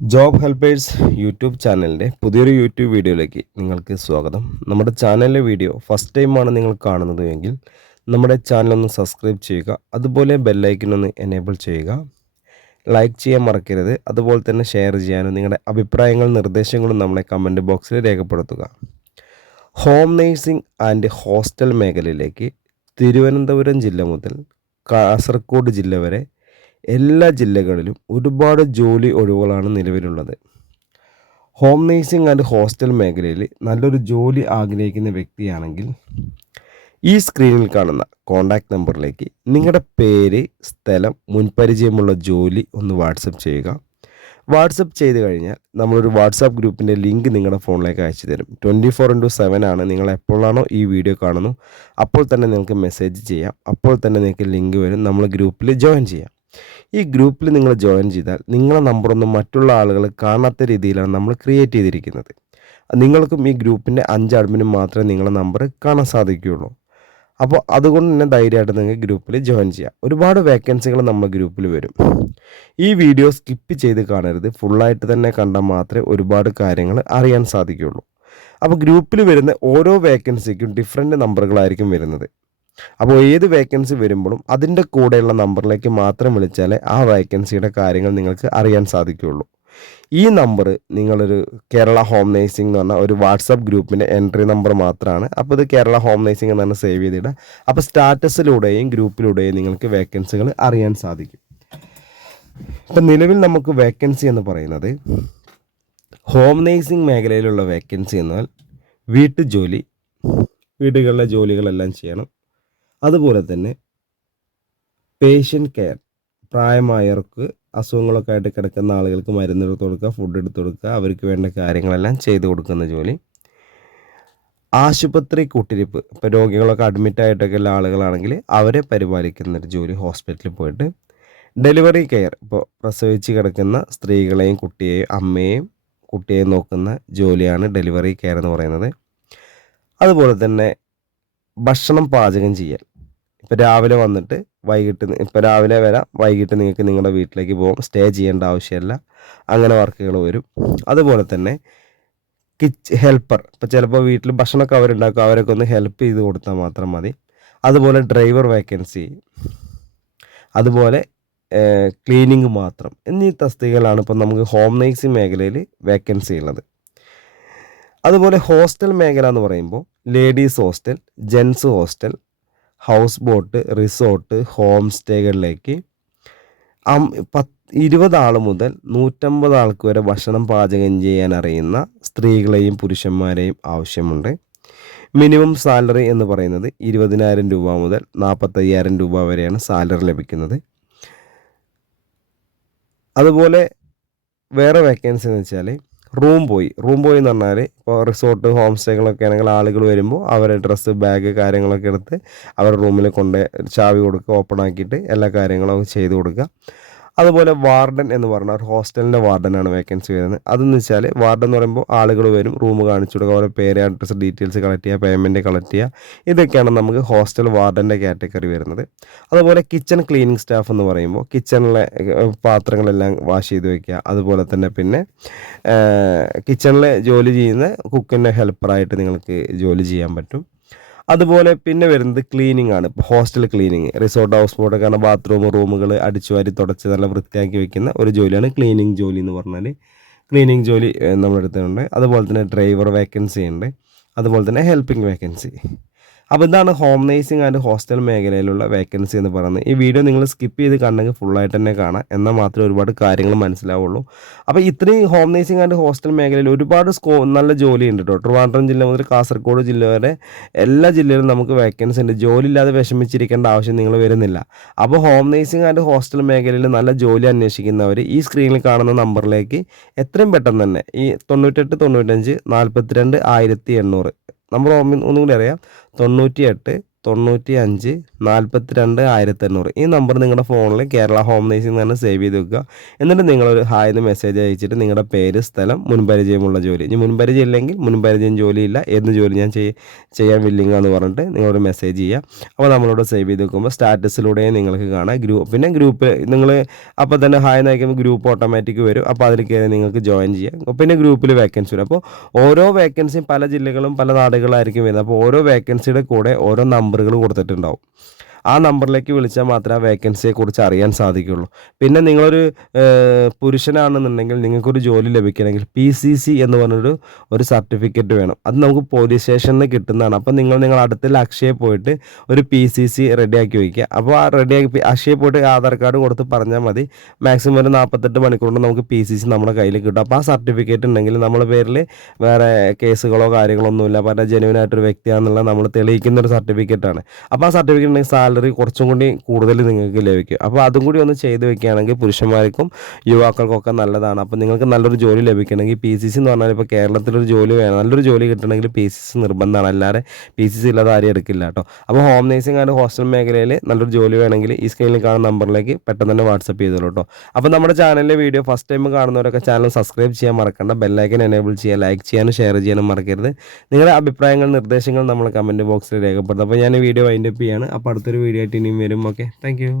Job helpers YouTube ചാനലിന്റെ പുതിയൊരു YouTube വീഡിയോയിലേക്ക് നിങ്ങൾക്ക് സ്വാഗതം. നമ്മുടെ ചാനലിലെ വീഡിയോ ഫസ്റ്റ് ടൈമാണ് നിങ്ങൾ കാണുന്നത് എങ്കിൽ നമ്മുടെ ചാനലൊന്ന് സബ്സ്ക്രൈബ് ചെയ്യുക അതുപോലെ ബെല്ലൈക്കനൊന്ന് എനേബിൾ ചെയ്യുക. ലൈക്ക് ചെയ്യാൻ മറക്കരുത് അതുപോലെ തന്നെ ഷെയർ ചെയ്യാനും നിങ്ങളുടെ അഭിപ്രായങ്ങളും നിർദ്ദേശങ്ങളും നമ്മളെ കമന്റ് ബോക്സിൽ രേഖപ്പെടുത്തുക. ഹോം നേഴ്സിംഗ് ആൻഡ് ഹോസ്റ്റൽ മേഖലയിലേക്ക് തിരുവനന്തപുരം ജില്ല മുതൽ കാസർഗോഡ് ജില്ല വരെ എല്ലാ ജില്ലകളിലും ഒരുപാട് ജോലി ഒഴിവുകളാണ് നിലവിലുള്ളത്. ഹോം നേഴ്സിംഗ് ആൻഡ് ഹോസ്റ്റൽ മേഖലയിൽ നല്ലൊരു ജോലി ആഗ്രഹിക്കുന്ന വ്യക്തിയാണെങ്കിൽ ഈ സ്ക്രീനിൽ കാണുന്ന കോൺടാക്റ്റ് നമ്പറിലേക്ക് നിങ്ങളുടെ പേര് സ്ഥലം മുൻപരിചയമുള്ള ജോലി ഒന്ന് വാട്സപ്പ് ചെയ്യുക. വാട്സപ്പ് ചെയ്ത് കഴിഞ്ഞാൽ നമ്മളൊരു വാട്സാപ്പ് ഗ്രൂപ്പിന്റെ ലിങ്ക് നിങ്ങളുടെ ഫോണിലേക്ക് അയച്ചു തരും. ട്വന്റി ഫോർ ഇന്റു സെവൻ ആണ് നിങ്ങൾ എപ്പോഴാണോ ഈ വീഡിയോ കാണുന്നു. അപ്പോൾ തന്നെ നിങ്ങൾക്ക് മെസ്സേജ് ചെയ്യാം. അപ്പോൾ തന്നെ നിങ്ങൾക്ക് ലിങ്ക് വരും. നമ്മൾ ഗ്രൂപ്പിൽ ജോയിൻ ചെയ്യാം. ഈ ഗ്രൂപ്പിൽ നിങ്ങൾ ജോയിൻ ചെയ്താൽ നിങ്ങളെ നമ്പറൊന്നും മറ്റുള്ള ആളുകൾ കാണാത്ത രീതിയിലാണ് നമ്മൾ ക്രിയേറ്റ് ചെയ്തിരിക്കുന്നത്. നിങ്ങൾക്കും ഈ ഗ്രൂപ്പിന്റെ അഞ്ച് അഡ്മിനും മാത്രമേ നിങ്ങളുടെ നമ്പർ കാണാൻ സാധിക്കുകയുള്ളൂ. അപ്പോൾ അതുകൊണ്ട് തന്നെ ധൈര്യമായിട്ട് നിങ്ങൾക്ക് ഗ്രൂപ്പിൽ ജോയിൻ ചെയ്യാം ഒരുപാട് വേക്കൻസികൾ നമ്മൾ ഗ്രൂപ്പിൽ വരും. ഈ വീഡിയോ സ്കിപ്പ് ചെയ്ത് കാണരുത്. ഫുള്ളായിട്ട് തന്നെ കണ്ടാൽ മാത്രമേ ഒരുപാട് കാര്യങ്ങൾ അറിയാൻ സാധിക്കുകയുള്ളൂ. അപ്പോൾ ഗ്രൂപ്പിൽ വരുന്ന ഓരോ വേക്കൻസിക്കും ഡിഫറെന്റ് നമ്പറുകളായിരിക്കും വരുന്നത്. അപ്പോൾ ഏത് വേക്കൻസി വരുമ്പോഴും അതിന്റെ കൂടെയുള്ള നമ്പറിലേക്ക് മാത്രം വിളിച്ചാലേ ആ വേക്കൻസിയുടെ കാര്യങ്ങൾ നിങ്ങൾക്ക് അറിയാൻ സാധിക്കുകയുള്ളൂ. ഈ നമ്പർ നിങ്ങളൊരു കേരള ഹോം നേഴ്സിംഗ് എന്ന് പറഞ്ഞ ഒരു വാട്സപ്പ് ഗ്രൂപ്പിന്റെ എൻട്രി നമ്പർ മാത്രമാണ്. അപ്പോൾ ഇത് കേരള ഹോം നേഴ്സിംഗ് എന്നാണ് സേവ് ചെയ്തിടുക. അപ്പോൾ സ്റ്റാറ്റസിലൂടെയും ഗ്രൂപ്പിലൂടെയും നിങ്ങൾക്ക് വേക്കൻസികൾ അറിയാൻ സാധിക്കും. ഇപ്പം നിലവിൽ നമുക്ക് വേക്കൻസി എന്ന് പറയുന്നത് ഹോം നേഴ്സിംഗ് മേഖലയിലുള്ള വേക്കൻസി എന്നാൽ വീട്ടുജോലി വീടുകളിലെ ജോലികളെല്ലാം ചെയ്യണം. അതുപോലെ തന്നെ പേഷ്യന്റ് കെയർ പ്രായമായവർക്ക് അസുഖങ്ങളൊക്കെ ആയിട്ട് കിടക്കുന്ന ആളുകൾക്ക് മരുന്ന് കൊടുക്കുക ഫുഡ് എടുത്ത് കൊടുക്കുക അവർക്ക് വേണ്ട കാര്യങ്ങളെല്ലാം ചെയ്തു കൊടുക്കുന്ന ജോലി. ആശുപത്രി കൂട്ടിരിപ്പ് ഇപ്പോൾ രോഗികളൊക്കെ അഡ്മിറ്റ് ആയിട്ടൊക്കെ ഉള്ള ആളുകളാണെങ്കിൽ അവരെ പരിപാലിക്കുന്ന ഒരു ജോലി ഹോസ്പിറ്റലിൽ പോയിട്ട് ഡെലിവറി കെയർ ഇപ്പോൾ പ്രസവിച്ച് കിടക്കുന്ന സ്ത്രീകളെയും കുട്ടിയെയും അമ്മയെയും കുട്ടിയെയും നോക്കുന്ന ജോലിയാണ് ഡെലിവറി കെയർ എന്ന് പറയുന്നത്. അതുപോലെ തന്നെ ഭക്ഷണം പാചകം ചെയ്യൽ ഇപ്പോൾ രാവിലെ വന്നിട്ട് വൈകിട്ട് ഇപ്പോൾ രാവിലെ വരാം വൈകിട്ട് നിങ്ങൾക്ക് നിങ്ങളുടെ വീട്ടിലേക്ക് പോകും സ്റ്റേ ചെയ്യേണ്ട ആവശ്യമില്ല അങ്ങനെ വർക്കുകൾ വരും. അതുപോലെ തന്നെ കിച്ച് ഹെൽപ്പർ ഇപ്പോൾ ചിലപ്പോൾ വീട്ടിൽ ഭക്ഷണമൊക്കെ അവരുണ്ടാക്കും അവരൊക്കെ ഒന്ന് ഹെൽപ്പ് ചെയ്ത് കൊടുത്താൽ മാത്രം മതി. അതുപോലെ ഡ്രൈവർ വേക്കൻസി അതുപോലെ ക്ലീനിങ് മാത്രം എന്നീ തസ്തികകളാണ് ഇപ്പം നമുക്ക് ഹോം നേഴ്സിംഗ് മേഖലയിൽ വേക്കൻസി ഉള്ളത്. അതുപോലെ ഹോസ്റ്റൽ മേഖല എന്ന് പറയുമ്പോൾ ladies hostel gents hostel houseboat resort home സ്റ്റേകളിലേക്ക് ഇരുപത് ആൾ മുതൽ നൂറ്റമ്പത് ആൾക്ക് വരെ ഭക്ഷണം പാചകം ചെയ്യാൻ അറിയുന്ന സ്ത്രീകളെയും പുരുഷന്മാരെയും ആവശ്യമുണ്ട്. മിനിമം സാലറി എന്ന് പറയുന്നത് ഇരുപതിനായിരം രൂപ മുതൽ നാൽപ്പത്തയ്യായിരം രൂപ വരെയാണ് സാലറി ലഭിക്കുന്നത്. അതുപോലെ വേറെ വേക്കൻസി എന്ന് വെച്ചാൽ റൂം പോയി. റൂം പോയി എന്ന് പറഞ്ഞാൽ ഇപ്പോൾ റിസോർട്ട് ഹോം സ്റ്റേകളൊക്കെ ആണെങ്കിൽ ആളുകൾ വരുമ്പോൾ അവരെ ഡ്രസ്സ് ബാഗ് കാര്യങ്ങളൊക്കെ എടുത്ത് അവരുടെ റൂമിൽ കൊണ്ട് ചാവി കൊടുക്കുക ഓപ്പൺ ആക്കിയിട്ട് എല്ലാ കാര്യങ്ങളും ചെയ്ത് കൊടുക്കുക. അതുപോലെ വാർഡൻ എന്ന് പറഞ്ഞാൽ ഒരു ഹോസ്റ്റലിന്റെ വാർഡനാണ് വേക്കൻസി വരുന്നത്. അതെന്ന് വെച്ചാൽ വാർഡൻ എന്ന് പറയുമ്പോൾ ആളുകൾ വരും റൂം കാണിച്ചു കൊടുക്കുക അവരുടെ പേര് അഡ്രസ്സ് ഡീറ്റെയിൽസ് കളക്ട് ചെയ്യുക പേയ്മെന്റ് കളക്ട് ചെയ്യുക. ഇതൊക്കെയാണ് നമുക്ക് ഹോസ്റ്റൽ വാർഡന്റെ കാറ്റഗറി വരുന്നത്. അതുപോലെ കിച്ചൺ ക്ലീനിങ് സ്റ്റാഫ് എന്ന് പറയുമ്പോൾ കിച്ചണിലെ പാത്രങ്ങളെല്ലാം വാഷ് ചെയ്ത് വയ്ക്കുക അതുപോലെ തന്നെ പിന്നെ കിച്ചണിൽ ജോലി ചെയ്യുന്ന കുക്കിന്റെ ഹെൽപ്പറായിട്ട് നിങ്ങൾക്ക് ജോലി ചെയ്യാൻ പറ്റും. അതുപോലെ പിന്നെ വരുന്നത് ക്ലീനിങ് ആണ്. ഇപ്പോൾ ഹോസ്റ്റൽ ക്ലീനിങ് റിസോർട്ട് ഹൗസ് ബോട്ടൊക്കെ ആണ്. ബാത്റൂം റൂമുകൾ അടിച്ചു വാരി തുടച്ച് നല്ല വൃത്തിയാക്കി വെക്കുന്ന ഒരു ജോലിയാണ് ക്ലീനിങ് ജോലി എന്ന് പറഞ്ഞാൽ ക്ലീനിങ് ജോലി നമ്മളെടുത്തുണ്ട് അതുപോലെ തന്നെ ഡ്രൈവർ വേക്കൻസി ഉണ്ട്. അതുപോലെ തന്നെ ഹെൽപ്പിംഗ് വേക്കൻസി അപ്പോൾ ഇതാണ് ഹോം നേഴ്സിംഗ് ആൻഡ് ഹോസ്റ്റൽ മേഖലയിലുള്ള വേക്കൻസി എന്ന് പറയുന്നത്. ഈ വീഡിയോ നിങ്ങൾ സ്കിപ്പ് ചെയ്ത് കണ്ടെങ്കിൽ ഫുള്ളായിട്ട് തന്നെ കാണാം. എന്നാൽ മാത്രമേ ഒരുപാട് കാര്യങ്ങൾ മനസ്സിലാവുള്ളൂ. അപ്പോൾ ഇത്രയും ഹോം നേഴ്സിംഗ് ആൻഡ് ഹോസ്റ്റൽ മേഖലയിൽ ഒരുപാട് സ്കോ നല്ല ജോലി ഉണ്ട് കേട്ടോ ട്രിവാൻഡ്രം ജില്ല മുതൽ കാസർഗോഡ് ജില്ല വരെ എല്ലാ ജില്ലയിലും നമുക്ക് വേക്കൻസി ഉണ്ട്. ജോലി ഇല്ലാതെ വിഷമിച്ചിരിക്കേണ്ട ആവശ്യം നിങ്ങൾ വരുന്നില്ല. അപ്പോൾ ഹോം നേഴ്സിംഗ് ആൻഡ് ഹോസ്റ്റൽ മേഖലയിൽ നല്ല ജോലി അന്വേഷിക്കുന്നവർ ഈ സ്ക്രീനിൽ കാണുന്ന നമ്പറിലേക്ക് എത്രയും പെട്ടെന്ന് തന്നെ ഈ തൊണ്ണൂറ്റെട്ട് തൊണ്ണൂറ്റഞ്ച് നാൽപ്പത്തിരണ്ട് ആയിരത്തി എണ്ണൂറ് നമ്പർ ഒന്നും കൂടി അറിയാം. തൊണ്ണൂറ്റി എട്ട് തൊണ്ണൂറ്റി അഞ്ച് നാൽപ്പത്തി രണ്ട് ആയിരത്തി എണ്ണൂറ് ഈ നമ്പർ നിങ്ങളുടെ ഫോണിൽ കേരള ഹോം നേഴ്സിംഗ് തന്നെ സേവ് ചെയ്ത് വെക്കുക. എന്നിട്ട് നിങ്ങളൊരു ഹായ് എന്ന് മെസ്സേജ് അയച്ചിട്ട് നിങ്ങളുടെ പേര് സ്ഥലം മുൻപരിചയമുള്ള ജോലി. ഇനി മുൻപരിചയം ഇല്ലെങ്കിൽ മുൻപരിചയം ജോലിയില്ല. എന്ത് ജോലി ഞാൻ ചെയ്യ ചെയ്യാൻ വില്ലിങ്ങ എന്ന് പറഞ്ഞിട്ട് നിങ്ങളൊരു മെസ്സേജ് ചെയ്യുക. അപ്പോൾ നമ്മളോട് സേവ് ചെയ്ത് വെക്കുമ്പോൾ സ്റ്റാറ്റസിലൂടെ നിങ്ങൾക്ക് കാണാം. ഗ്രൂപ്പ് പിന്നെ ഗ്രൂപ്പ് നിങ്ങൾ അപ്പോൾ തന്നെ ഹായ് നയിക്കുമ്പോൾ ഗ്രൂപ്പ് ഓട്ടോമാറ്റിക് വരും. അപ്പോൾ അതിൽ കയറി നിങ്ങൾക്ക് ജോയിൻ ചെയ്യാം. പിന്നെ ഗ്രൂപ്പിൽ വേക്കൻസി വരും. അപ്പോൾ ഓരോ വേക്കൻസിയും പല ജില്ലകളും പല നാടുകളായിരിക്കും വരുന്നത്. അപ്പോൾ ഓരോ വേക്കൻസിയുടെ കൂടെ ഓരോ നമ്പറുകൾ കൊടുത്തിട്ടുണ്ടാവും. ആ നമ്പറിലേക്ക് വിളിച്ചാൽ മാത്രമേ ആ വേക്കൻസിയെ കുറിച്ച് അറിയാൻ സാധിക്കുള്ളൂ പിന്നെ നിങ്ങളൊരു പുരുഷനാണെന്നുണ്ടെങ്കിൽ നിങ്ങൾക്കൊരു ജോലി ലഭിക്കണമെങ്കിൽ പി സി സി എന്ന് പറഞ്ഞൊരു ഒരു സർട്ടിഫിക്കറ്റ് വേണം. അത് നമുക്ക് പോലീസ് സ്റ്റേഷനിൽ നിന്ന് കിട്ടുന്നതാണ്. അപ്പോൾ നിങ്ങൾ നിങ്ങൾ അടുത്തുള്ള അക്ഷയയിൽ പോയിട്ട് ഒരു പി സി സി റെഡിയാക്കി വയ്ക്കുക. അപ്പോൾ ആ റെഡിയാക്കി അക്ഷയയിൽ പോയിട്ട് ആധാർ കാർഡ് കൊടുത്ത് പറഞ്ഞാൽ മതി. മാക്സിമം ഒരു നാൽപ്പത്തെട്ട് മണിക്കൂറിന് നമുക്ക് പി സി സി നമ്മുടെ കയ്യിൽ കിട്ടും. അപ്പോൾ ആ സർട്ടിഫിക്കറ്റ് ഉണ്ടെങ്കിൽ നമ്മുടെ പേരിൽ വേറെ കേസുകളോ കാര്യങ്ങളോ ഒന്നുമില്ല. പല ജെനുവിനായിട്ടൊരു വ്യക്തിയാണെന്നുള്ള നമ്മൾ തെളിയിക്കുന്ന ഒരു സർട്ടിഫിക്കറ്റാണ്. അപ്പോൾ ആ സർട്ടിഫിക്കറ്റ് ഉണ്ടെങ്കിൽ സാലറി കുറച്ചും കൂടി കൂടുതൽ നിങ്ങൾക്ക് ലഭിക്കും. അപ്പോൾ അതും കൂടി ഒന്ന് ചെയ്ത് വെക്കുകയാണെങ്കിൽ പുരുഷന്മാർക്കും യുവാക്കൾക്കൊക്കെ നല്ലതാണ്. അപ്പോൾ നിങ്ങൾക്ക് നല്ലൊരു ജോലി ലഭിക്കണമെങ്കിൽ പി സി സി എന്ന് പറഞ്ഞാൽ ഇപ്പോൾ കേരളത്തിലൊരു ജോലി വേണം. നല്ലൊരു ജോലി കിട്ടണമെങ്കിൽ പി സി സി നിർബന്ധമാണ്. അല്ലാതെ പി സി സി ഇല്ലാതെ ആരും എടുക്കില്ല കേട്ടോ. അപ്പോൾ ഹോം നേഴ്സിംഗ് ആൻഡ് ഹോസ്റ്റൽ മേഖലയിൽ നല്ലൊരു ജോലി വേണമെങ്കിൽ ഈ സ്ക്രീനിൽ കാണുന്ന നമ്പറിലേക്ക് പെട്ടെന്ന് തന്നെ വാട്സപ്പ് ചെയ്തോളൂ കേട്ടോ. അപ്പോൾ നമ്മുടെ ചാനലിലെ വീഡിയോ ഫസ്റ്റ് ടൈം കാണുന്നവരൊക്കെ ചാനൽ സബ്സ്ക്രൈബ് ചെയ്യാൻ മറക്കണ്ട. ബെല്ലൈക്കൻ എനേബിൾ ചെയ്യുക ലൈക്ക് ചെയ്യാനും ഷെയർ ചെയ്യാനും മറക്കരുത്. നിങ്ങളുടെ അഭിപ്രായങ്ങൾ നിർദ്ദേശങ്ങൾ നമ്മൾ കമന്റ് ബോക്സിൽ രേഖപ്പെടുത്തും. അപ്പോൾ ഞാൻ വീഡിയോ വൈൻഡപ്പ് ചെയ്യാണ്. അപ്പോൾ അടുത്തൊരു വീഡിയോ ആയിട്ട് ഇനിയും വരും ഓക്കെ താങ്ക് Yeah.